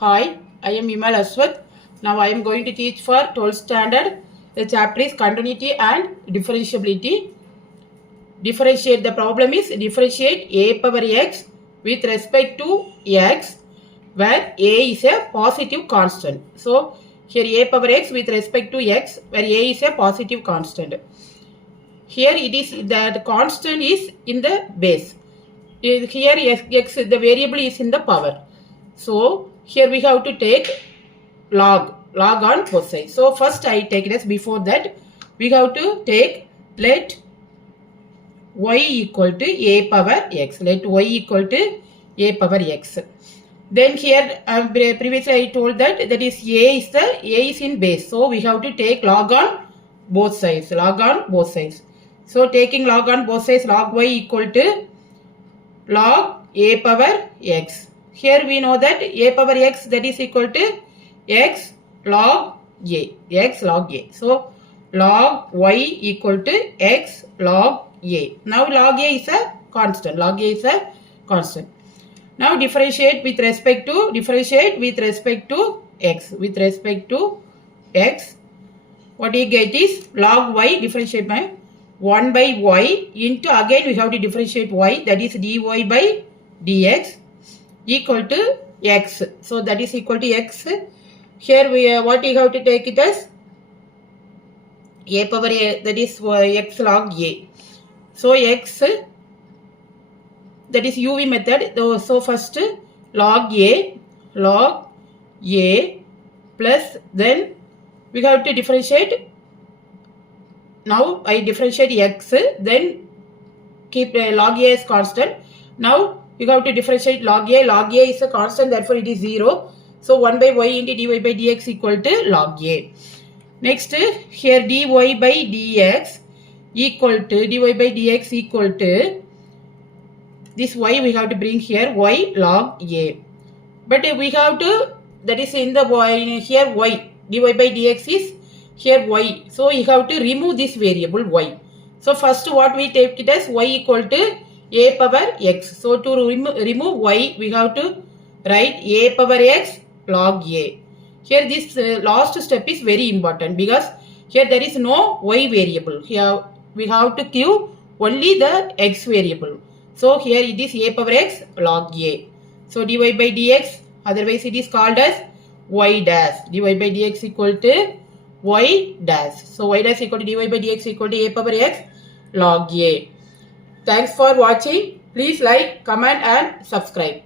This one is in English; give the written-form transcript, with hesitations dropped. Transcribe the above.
Hi, I am Imal Aswath. Now I am going to teach for 12th standard. The chapter is continuity and differentiability. Differentiate, the problem is differentiate a power x with respect to x where a is a positive constant. So here a power x with respect to x where a is a positive constant. Here it is that the constant is in the base. Here x the variable is in the power. So here we have to take log on both sides. So first I take it as, before that we have to take, let y equal to a power x. Let y equal to a power x. Then here previously I told that is a is in base. So we have to take log on both sides. Log on both sides. So taking log on both sides, log y equal to log a power x. Here we know that a power x, that is equal to x log a. X log a. So log y equal to x log a. Now log a is a constant. Log a is a constant. Now differentiate with respect to x. With respect to x, what you get is log y, differentiate by 1 by y into, again we have to differentiate y, that is dy by dx equal to x. So that is equal to x. Here we what you have to take it as a power a, that is x log a. So x, that is UV method. So first log a plus, then we have to differentiate. Now I differentiate x, then keep log a as constant. Now you have to differentiate log a. Log a is a constant, therefore it is 0. So 1 by y into dy by dx equal to log a. Next here dy by dx equal to, dy by dx equal to, this y we have to bring here y log a. But we have to, that is in the y, here y, dy by dx is here y. So you have to remove this variable y. So first what we take it as y equal to a power x. So to remove y, we have to write a power x log a. Here this last step is very important because here there is no y variable. Here we have to give only the x variable. So here it is a power x log a. So dy by dx, otherwise it is called as y dash. Dy by dx equal to y dash. So y dash equal to dy by dx equal to a power x log a. Thanks for watching. Please like, comment and subscribe.